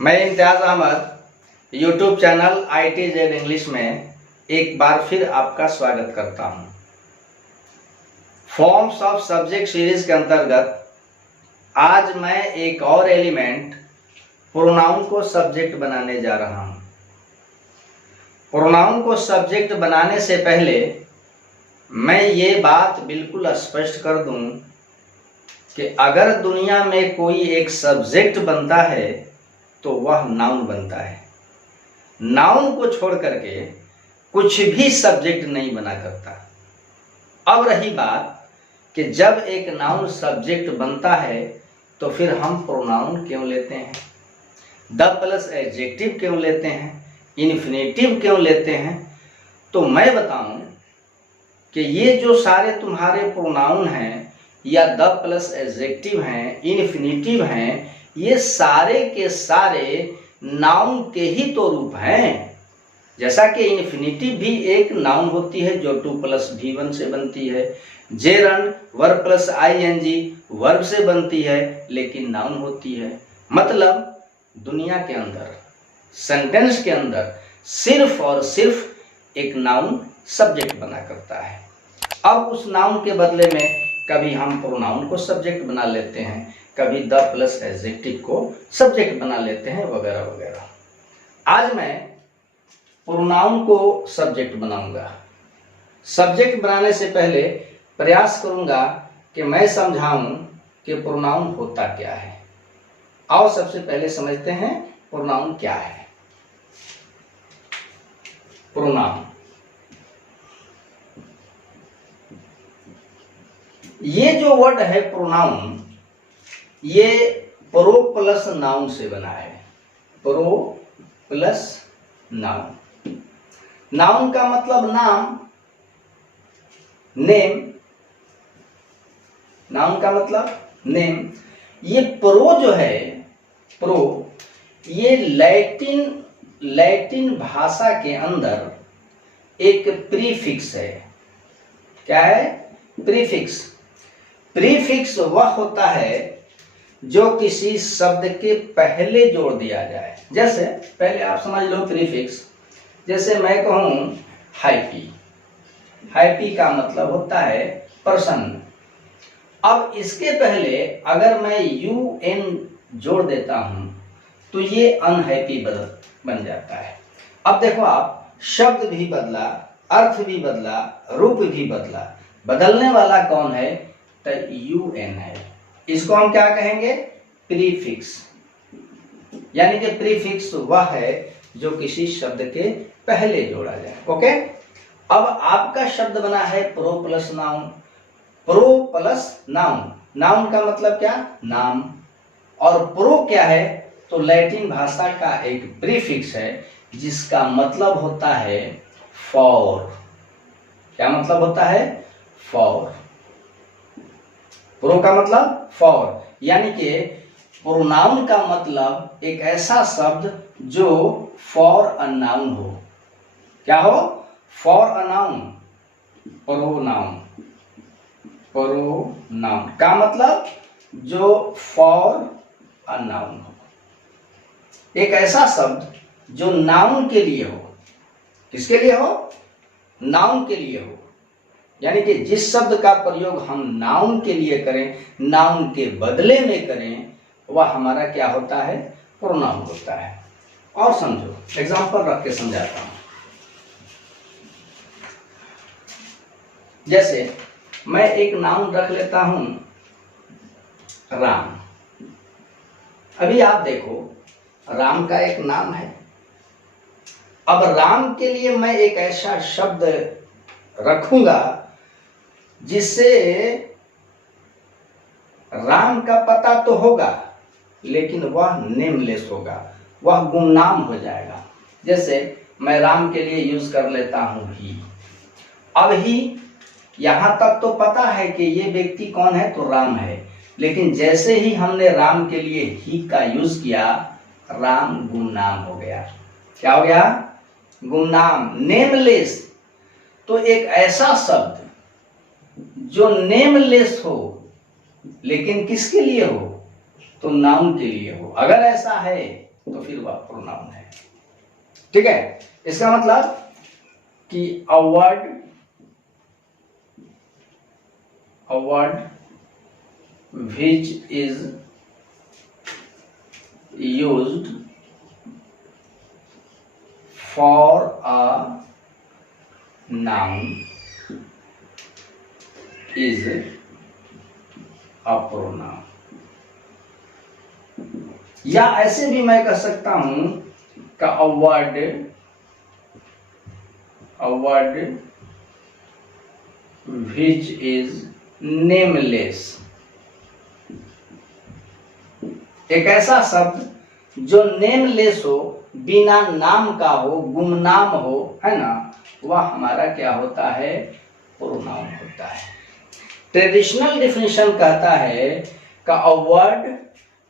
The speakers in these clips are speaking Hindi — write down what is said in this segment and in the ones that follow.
मैं Imtiaz Ahmed YouTube channel ITZ English में एक बार फिर आपका स्वागत करता हूं। फॉर्म्स ऑफ सब्जेक्ट सीरीज के अंतर्गत आज मैं एक और एलिमेंट प्रोनाउन को सब्जेक्ट बनाने जा रहा हूं। प्रोनाउन को सब्जेक्ट बनाने से पहले मैं ये बात बिल्कुल स्पष्ट कर दूं कि अगर दुनिया में कोई एक सब्जेक्ट बनता है तो वह नाउन बनता है। नाउन को छोड़ करके कुछ भी सब्जेक्ट नहीं बना करता। अब रही बात कि जब एक नाउन सब्जेक्ट बनता है तो फिर हम प्रोनाउन क्यों लेते हैं, द प्लस एडजेक्टिव क्यों लेते हैं, इन्फिनेटिव क्यों लेते हैं। तो मैं बताऊं कि ये जो सारे तुम्हारे प्रोनाउन हैं या द प्लस एडजेक्टिव हैं, इन्फिनेटिव हैं, ये सारे के सारे नाउन के ही तो रूप हैं। जैसा कि इन्फिनेटिव भी एक नाउन होती है जो 2+V1 से बनती है, gerund verb plus ING verb से बनती है लेकिन नाउन होती है। मतलब दुनिया के अंदर सेंटेंस के अंदर सिर्फ और सिर्फ एक नाउन सब्जेक्ट बना करता है। अब उस नाउन के बदले में कभी हम प्रोनाउन को सब्जेक्ट बना लेते हैं, कभी द प्लस एडजेक्टिव को सब्जेक्ट बना लेते हैं, वगैरह वगैरह। आज मैं प्रोनाउन को सब्जेक्ट बनाऊंगा। सब्जेक्ट बनाने से पहले प्रयास करूंगा कि मैं समझाऊं कि प्रोनाउन होता क्या है। आओ सबसे पहले समझते हैं प्रोनाउन क्या है। प्रोनाउन ये जो वर्ड है प्रोनाउन, ये प्रो प्लस नाउन से बना है। Pro plus noun. नाउन का मतलब नाम, नेम। नाउन का मतलब नेम। ये प्रो जो है, प्रो, ये लैटिन भाषा के अंदर एक प्रीफिक्स है। क्या है? प्रीफिक्स। प्रीफिक्स वह होता है जो किसी शब्द के पहले जोड़ दिया जाए। जैसे पहले आप समझ लो प्रीफिक्स। जैसे मैं कहूं हैप्पी। हैप्पी का मतलब होता है प्रसन्न। अब इसके पहले अगर मैं UN जोड़ देता हूं तो ये अनहैप्पी बन जाता है। अब देखो आप, शब्द भी बदला, अर्थ भी बदला, रूप भी बदला। बदलने वाला कौन है? तो UN है। इसको हम क्या कहेंगे? प्रीफिक्स। यानी कि प्रीफिक्स वह है जो किसी शब्द के पहले जोड़ा जाए। ओके। अब आपका शब्द बना है pro plus noun. Pro plus noun. Noun का मतलब क्या? नाम। और प्रो क्या है? तो लैटिन भाषा का एक प्रीफिक्स है जिसका मतलब होता है फॉर। क्या मतलब होता है? फॉर। प्रो का मतलब फॉर। यानी कि प्रोनाउन का मतलब एक ऐसा शब्द जो फॉर अ नाउन हो। क्या हो? For a noun. Pronoun. Pronoun का मतलब जो फॉर अ नाउन हो। एक ऐसा शब्द जो नाउन के लिए हो। किसके लिए हो? नाउन के लिए हो। यानी कि जिस शब्द का प्रयोग हम नाउन के लिए करें, नाउन के बदले में करें, वह हमारा क्या होता है? प्रोनाउन होता है। और समझो, एग्जांपल रख के समझाता हूं। जैसे मैं एक नाउन रख लेता हूं राम। अभी आप देखो, राम का एक नाम है। अब राम के लिए मैं एक ऐसा शब्द रखूंगा जिससे राम का पता तो होगा लेकिन वह नेमलेस होगा, वह गुमनाम हो जाएगा। जैसे मैं राम के लिए यूज कर लेता हूं ही। अब ही यहां तक तो पता है कि ये व्यक्ति कौन है, तो राम है। लेकिन जैसे ही हमने राम के लिए ही का यूज किया, राम गुमनाम हो गया। क्या हो गया? गुमनाम, नेमलेस। तो एक ऐसा शब्द जो नेमलेस हो लेकिन किसके लिए हो? तो नाउन के लिए हो। अगर ऐसा है तो फिर वह प्रोनाउन है। ठीक है, इसका मतलब कि a word which is used for a noun is a pronoun। या ऐसे भी मैं कह सकता हूं कि a word which is nameless, एक ऐसा शब्द जो नेमलेस हो, बिना नाम का हो, गुमनाम हो, है ना, वह हमारा क्या होता है, प्रोनाउन होता है। ट्रेडिशनल डेफिनेशन कहता है कि a word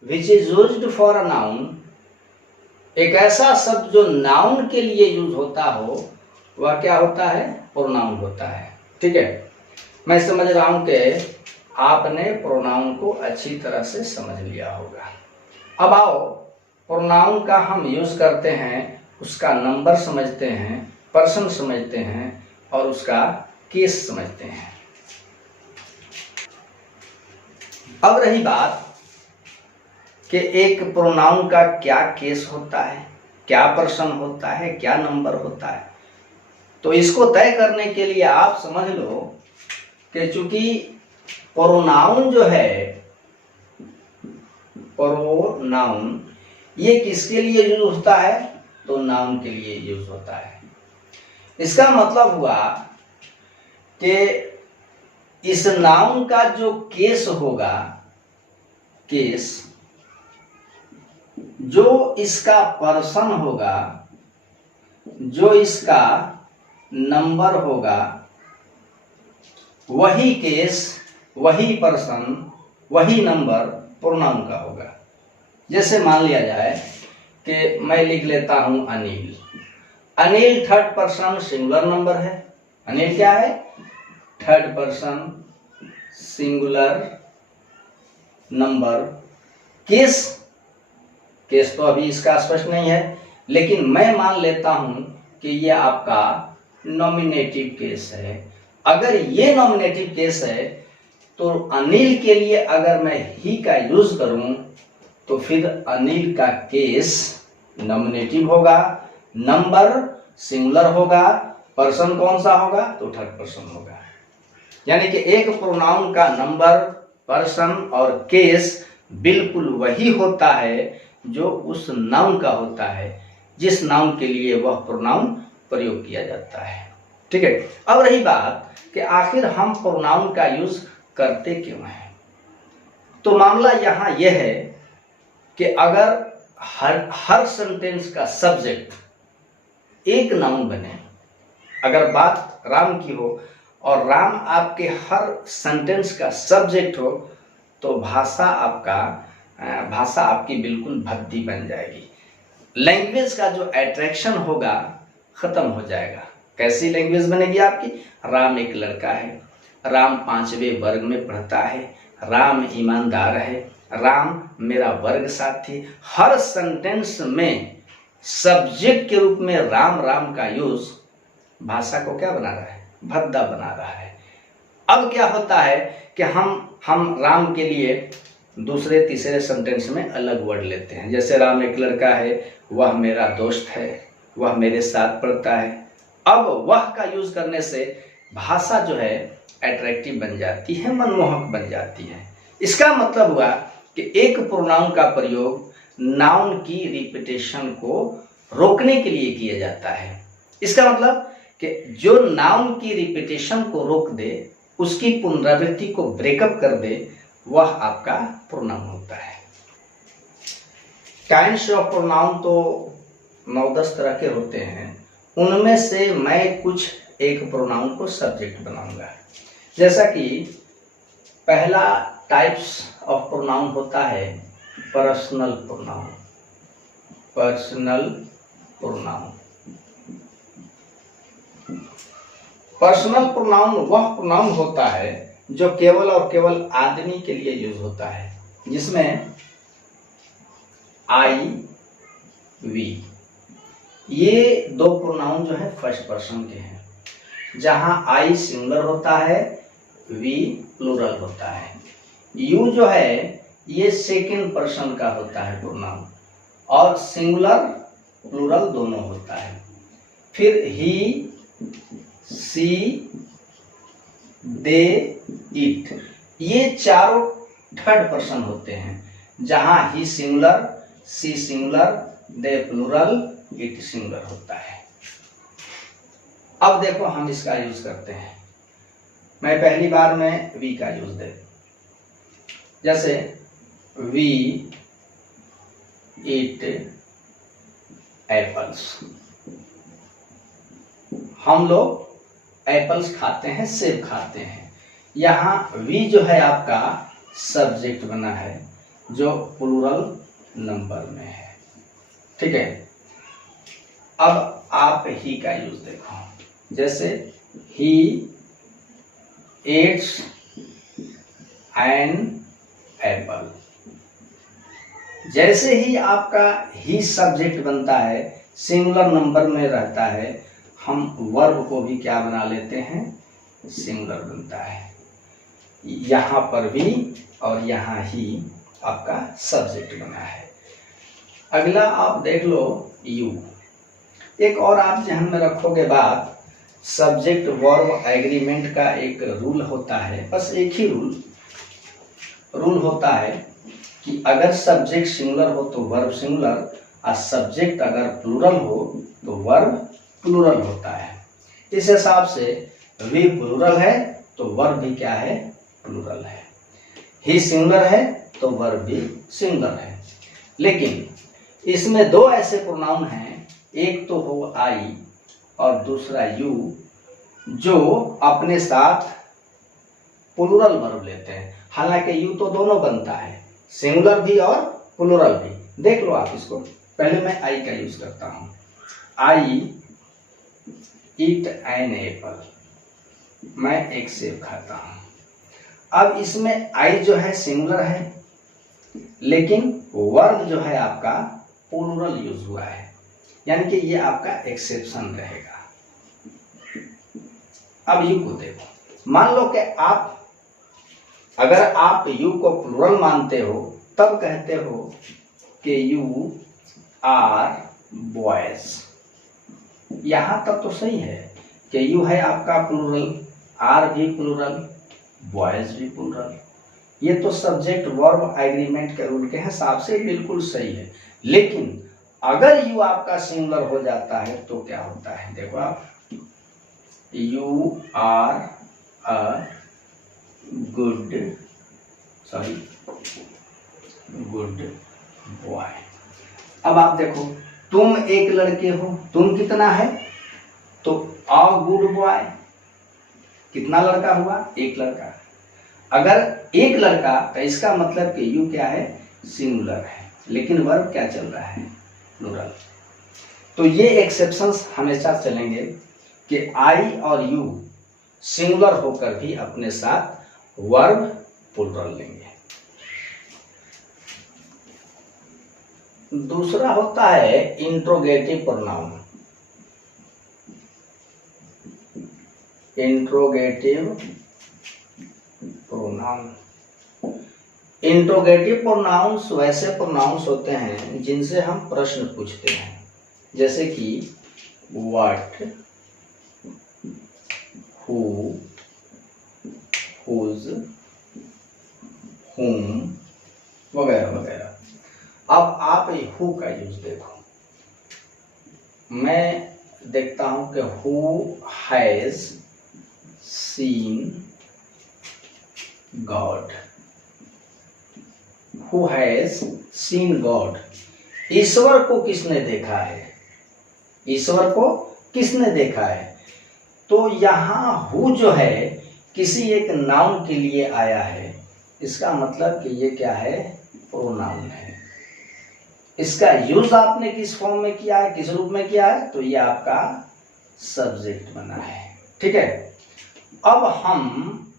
which is used for a noun, एक ऐसा शब्द जो नाउन के लिए यूज होता हो, वह क्या होता है, प्रोनाउन होता है। ठीक है, मैं समझ रहा हूं कि आपने प्रोनाउन को अच्छी तरह से समझ लिया होगा। अब आओ, प्रोनाउन का हम यूज करते हैं, उसका नंबर समझते हैं, पर्सन समझते हैं और उसका केस समझते हैं। अब रही बात कि एक प्रोनाउन का क्या केस होता है, क्या पर्सन होता है, क्या नंबर होता है। तो इसको तय करने के लिए आप समझ लो कि चूंकि प्रोनाउन जो है, प्रोनाउन ये किसके लिए यूज होता है, तो नाउन के लिए यूज होता है। इसका मतलब हुआ कि इस नाउन का जो केस होगा, केस जो इसका पर्सन होगा, जो इसका नंबर होगा, वही केस, वही पर्सन, वही नंबर प्रोनाउन का होगा। जैसे मान लिया जाए कि मैं लिख लेता हूं Anil. Anil third person singular number है। अनिल क्या है, third person singular number. Case, case तो अभी इसका स्पष्ट नहीं है, लेकिन मैं मान लेता हूं कि ये आपका नॉमिनेटिव केस है। अगर ये नॉमिनेटिव केस है तो अनिल के लिए अगर मैं ही का यूज करूं तो फिर अनिल का केस नॉमिनेटिव होगा, नंबर सिंगुलर होगा, पर्सन कौन सा होगा, तो थर्ड पर्सन होगा। यानी कि एक प्रोनाउन का नंबर, पर्सन और केस बिल्कुल वही होता है जो उस नाउन का होता है, जिस नाउन के लिए वह प्रोनाउन प्रयोग किया जाता है। ठीक है, अब रही बात कि आखिर हम प्रोनाउन का यूज करते क्यों हैं। तो मामला यहां यह है कि अगर हर सेंटेंस का सब्जेक्ट एक नाउन बने, अगर बात राम की हो और राम आपके हर सेंटेंस का सब्जेक्ट हो, तो भाषा आपकी बिल्कुल भद्दी बन जाएगी। लैंग्वेज का जो अट्रैक्शन होगा खत्म हो जाएगा। कैसी लैंग्वेज बनेगी आपकी, राम एक लड़का है, राम 5वें वर्ग में पढ़ता है, राम ईमानदार है, राम मेरा वर्ग साथी। हर सेंटेंस में सब्जेक्ट के रूप में राम राम का यूज भाषा को क्या बना रहा है, भद्दा बना रहा है। अब क्या होता है कि हम राम के लिए दूसरे तीसरे सेंटेंस में अलग वर्ड लेते हैं। जैसे राम एक लड़का है, वह मेरा दोस्त है, वह मेरे साथ पढ़ता है। अब वह का यूज करने से भाषा जो है अट्रैक्टिव बन जाती है, मनमोहक बन जाती है। इसका मतलब हुआ कि एक प्रोनाउन का प्रयोग नाउन की रिपीटेशन को रोकने के लिए किया जाता है। इसका मतलब कि जो नाउन की रिपीटेशन को रोक दे, उसकी पुनरावृत्ति को ब्रेकअप कर दे, वह आपका प्रोनाउन होता है। काइंड्स ऑफ प्रोनाउन तो 9-10 तरह के होते हैं, उनमें से मैं कुछ एक प्रोनाउन को सब्जेक्ट बनाऊंगा। जैसा कि पहला टाइप्स ऑफ प्रोनाउन होता है personal pronoun. Personal pronoun, personal pronoun वह प्रोनाउन होता है जो केवल और केवल आदमी के लिए यूज होता है, जिसमें आई, वी। ये दो प्रोनाउन जो है फर्स्ट पर्सन के हैं, जहां आई सिंगुलर होता है, वी प्लूरल होता है। यू जो है ये सेकंड पर्सन का होता है प्रोनाउन, और सिंगुलर प्लूरल दोनों होता है। फिर ही, सी, दे, इट, ये चारों थर्ड पर्सन होते हैं, जहां he singular, she singular, they plural, it singular होता है। अब देखो हम इसका यूज करते हैं। मैं पहली बार में वी का यूज दे, जैसे वी ईट एप्पल्स, हम लोग एप्पल्स खाते हैं, सेब खाते हैं। यहाँ वी जो है आपका सब्जेक्ट बना है, जो प्लूरल नंबर में है, ठीक है। अब आप ही का यूज देखो, जैसे ही एट्स एन एप्पल। जैसे ही आपका ही सब्जेक्ट बनता है, सिंगुलर नंबर में रहता है, हम वर्ब को भी क्या बना लेते हैं, सिंगुलर बनता है। यहाँ पर भी और यहाँ ही आपका सब्जेक्ट बना है। अगला आप देख लो यू। एक और आप ध्यान में रखोगे बात, सब्जेक्ट वर्ब एग्रीमेंट का एक रूल होता है, बस एक ही रूल होता है कि अगर सब्जेक्ट सिंगुलर हो तो वर्ब सिंगुलर, और सब्जेक्ट अगर प्लूरल हो तो वर्ब प्लूरल होता है। इस हिसाब से वी प्लूरल है तो वर्ब भी क्या है, प्लूरल है। ही सिंगुलर है तो वर्ब भी सिंगुलर है। लेकिन इसमें दो ऐसे प्रोनाउन हैं, एक तो हो आई और दूसरा यू, जो अपने साथ प्लूरल वर्ब लेते हैं। हालांकि यू तो दोनों बनता है, सिंगुलर भी और प्लूरल भी। देख लो आप इसको। पहले मैं आई का यूज करता हूं। आई ईट एन एप्पल, मैं एक सेब खाता हूं। अब इसमें आई जो है सिंगुलर है, लेकिन वर्ब जो है आपका प्लूरल यूज हुआ है, यानी कि ये आपका एक्सेप्शन रहेगा। अब यू को देखो, मान लो कि आप, अगर आप यू को प्लूरल मानते हो तब कहते हो कि यू आर बॉयज। यहां तक तो सही है कि यू है आपका प्लूरल, आर भी प्लूरल, बॉयज भी प्लूरल। ये तो सब्जेक्ट वर्ब एग्रीमेंट के रूल के हिसाब से बिल्कुल सही है। लेकिन अगर यू आपका सिंगुलर हो जाता है तो क्या होता है, देखो आप, you are a good boy. अब आप देखो, तुम एक लड़के हो, तुम कितना है, तो अ गुड बॉय, कितना लड़का हुआ, एक लड़का। अगर एक लड़का तो इसका मतलब कि यू क्या है, सिंगुलर है, लेकिन वर्ब क्या चल रहा है, प्लूरल। तो ये एक्सेप्शंस हमेशा चलेंगे कि आई और यू सिंगुलर होकर भी अपने साथ वर्ब प्लूरल लेंगे। दूसरा होता है इंट्रोगेटिव प्रोनाउन। इंट्रोगेटिव प्रोनाउंस वैसे प्रोनाउंस होते हैं जिनसे हम प्रश्न पूछते हैं, जैसे कि व्हाट, हु, हुज, हुम वगैरह वगैरह। अब आप हु का यूज देखो। मैं देखता हूं कि who has seen God. Who has seen God, ईश्वर को किसने देखा है, ईश्वर को किसने देखा है। तो यहां हु जो है किसी एक नाउन के लिए आया है, इसका मतलब कि ये क्या है, प्रोनाउन है। इसका यूज आपने किस फॉर्म में किया है, किस रूप में किया है, तो ये आपका सब्जेक्ट बना है, ठीक है। अब हम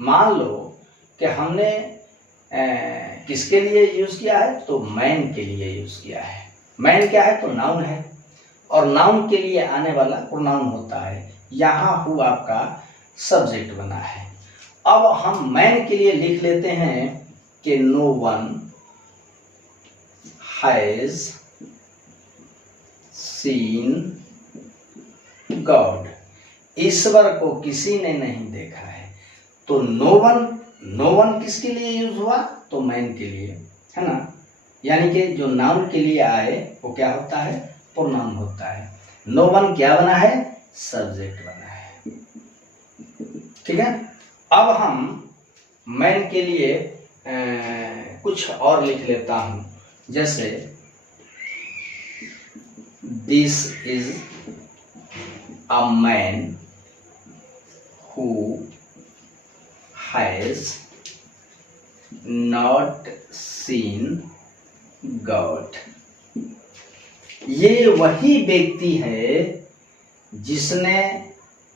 मान लो कि हमने किसके लिए यूज किया है, तो मैन के लिए यूज किया है। मैन क्या है? तो नाउन है, और नाउन के लिए आने वाला प्रोनाउन होता है। यहाँ हु आपका सब्जेक्ट बना है। अब हम मैन के लिए लिख लेते हैं कि no one has seen God, ईश्वर को किसी ने नहीं देखा है। तो नो वन किसके लिए यूज हुआ? तो मैन के लिए, है ना। यानी कि जो नाउन के लिए आए वो क्या होता है? प्रोनाउन होता है। नो वन क्या बना है? सब्जेक्ट बना है। ठीक है। अब हम मैन के लिए कुछ और लिख लेता हूं, जैसे this is a man who has not seen God. ये वही व्यक्ति है जिसने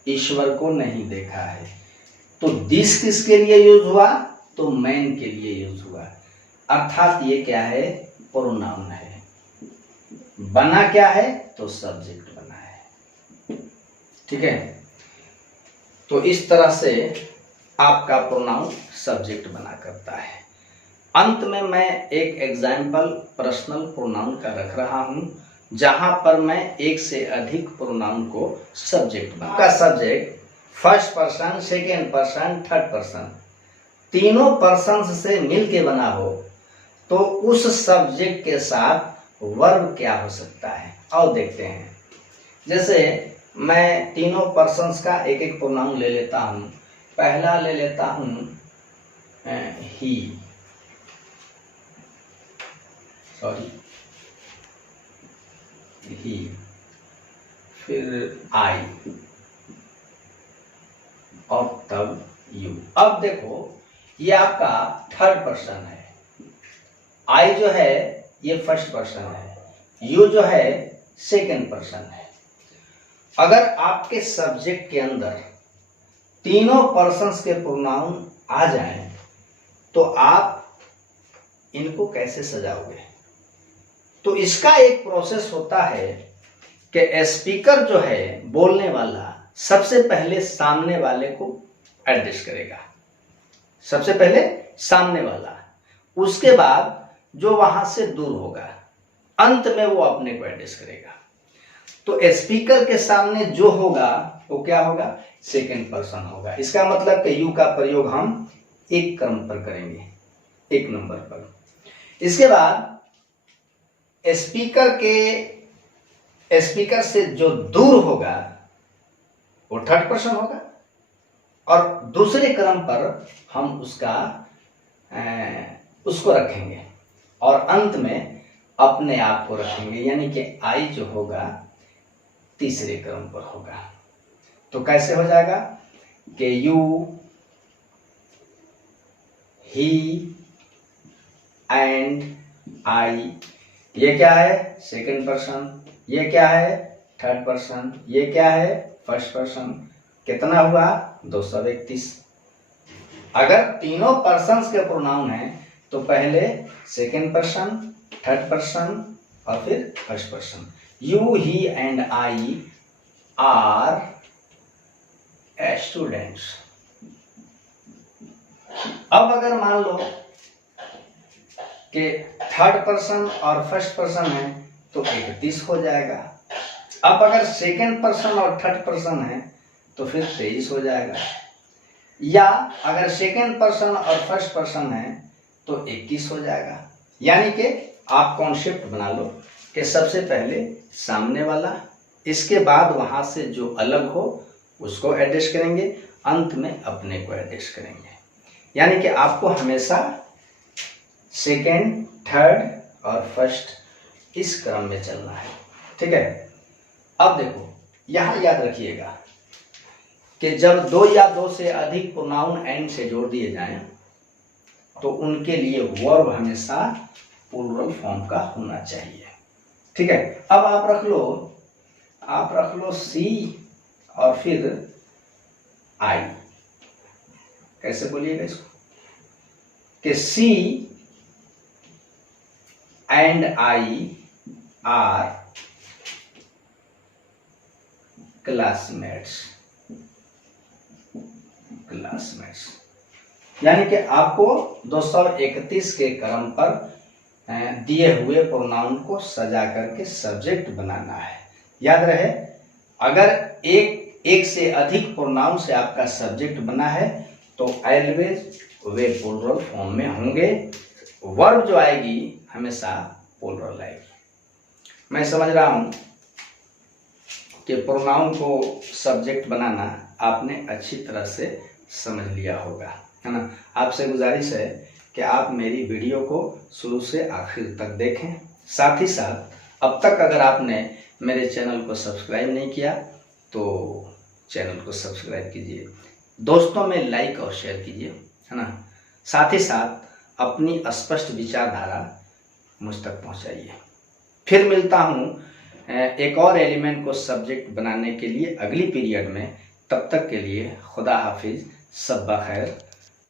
ईश्वर को नहीं देखा है। तो दिस किसके लिए यूज हुआ? तो मैन के लिए यूज हुआ, अर्थात ये क्या है? प्रोनाउन है। बना क्या है? तो सब्जेक्ट बना है। ठीक है। तो इस तरह से आपका प्रोनाउन सब्जेक्ट बना करता है। अंत में मैं एक एग्जाम्पल पर्सनल प्रोनाउन का रख रहा हूं, जहां पर मैं एक से अधिक प्रोनाउन को सब्जेक्ट बना का subject first person, second person, third person, तीनों पर्सन से मिलके बना हो तो उस सब्जेक्ट के साथ वर्ब क्या हो सकता है, आओ देखते हैं। जैसे मैं तीनों पर्सन्स का एक एक प्रोनाउन ले लेता हूं। पहला ले लेता हूं ही, फिर आई, और तब यू। अब देखो ये आपका थर्ड पर्सन है, आई जो है ये फर्स्ट पर्सन है, यू जो है सेकेंड पर्सन है। अगर आपके सब्जेक्ट के अंदर तीनों पर्सन्स के प्रोनाउन आ जाएं तो आप इनको कैसे सजाओगे? तो इसका एक प्रोसेस होता है कि स्पीकर जो है बोलने वाला सबसे पहले सामने वाले को एडजस्ट करेगा, सबसे पहले सामने वाला, उसके बाद जो वहां से दूर होगा, अंत में वो अपने को एडजस्ट करेगा। तो स्पीकर के सामने जो होगा वो क्या होगा? सेकंड पर्सन होगा। इसका मतलब कि यू का प्रयोग हम एक क्रम पर करेंगे, एक नंबर पर। इसके बाद स्पीकर से जो दूर होगा वो थर्ड पर्सन होगा, और दूसरे क्रम पर हम उसको रखेंगे, और अंत में अपने आप को रखेंगे, यानी कि आई जो होगा तीसरे क्रम पर होगा। तो कैसे हो जाएगा कि यू, ही एंड आई, ये क्या है? Second person. ये क्या है? Third person. ये क्या है? First person. कितना हुआ? 231। अगर तीनों पर्सन्स के प्रोनाउन हैं तो पहले सेकंड पर्सन, थर्ड पर्सन और फिर first person. You, he and I R students. अब अगर मान लो कि थर्ड पर्सन और फर्स्ट पर्सन है तो 31 हो जाएगा। अब अगर सेकंड पर्सन और थर्ड पर्सन है तो फिर 23 हो जाएगा, या अगर सेकंड पर्सन और फर्स्ट पर्सन है तो 21 हो जाएगा। यानी कि आप कॉन्सेप्ट बना लो कि सबसे पहले सामने वाला, इसके बाद वहां से जो अलग हो उसको एडजस्ट करेंगे, अंत में अपने को एडजस्ट करेंगे। यानी कि आपको हमेशा सेकेंड, थर्ड और फर्स्ट इस क्रम में चलना है। ठीक है। अब देखो यहां याद रखिएगा कि जब दो या दो से अधिक प्रोनाउन एंड से जोड़ दिए जाएं तो उनके लिए वर्ब हमेशा प्लूरल फॉर्म का होना चाहिए। ठीक है। अब आप रख लो सी और फिर आई। कैसे बोलिएगा इसको कि सी एंड आई आर क्लासमेट्स। यानी कि आपको 231 के क्रम पर दिए हुए प्रोनाउन को सजा करके सब्जेक्ट बनाना है। याद रहे, अगर एक से अधिक प्रोनाउन से आपका सब्जेक्ट बना है तो ऑलवेज वे प्लूरल फॉर्म में होंगे। वर्ब जो आएगी हमेशा प्लूरल आएगी। मैं समझ रहा हूं कि प्रोनाउन को सब्जेक्ट बनाना आपने अच्छी तरह से समझ लिया होगा, है ना। आपसे गुजारिश है कि आप मेरी वीडियो को शुरू से आखिर तक देखें। साथ ही साथ अब तक अगर आपने मेरे चैनल को सब्सक्राइब नहीं किया तो चैनल को सब्सक्राइब कीजिए, दोस्तों में लाइक और शेयर कीजिए, है ना। साथ ही साथ अपनी स्पष्ट विचारधारा मुझ तक पहुंचाइए। फिर मिलता हूं एक और एलिमेंट को सब्जेक्ट बनाने के लिए अगली पीरियड में। तब तक के लिए खुदा हाफिज, शब्बा खैर।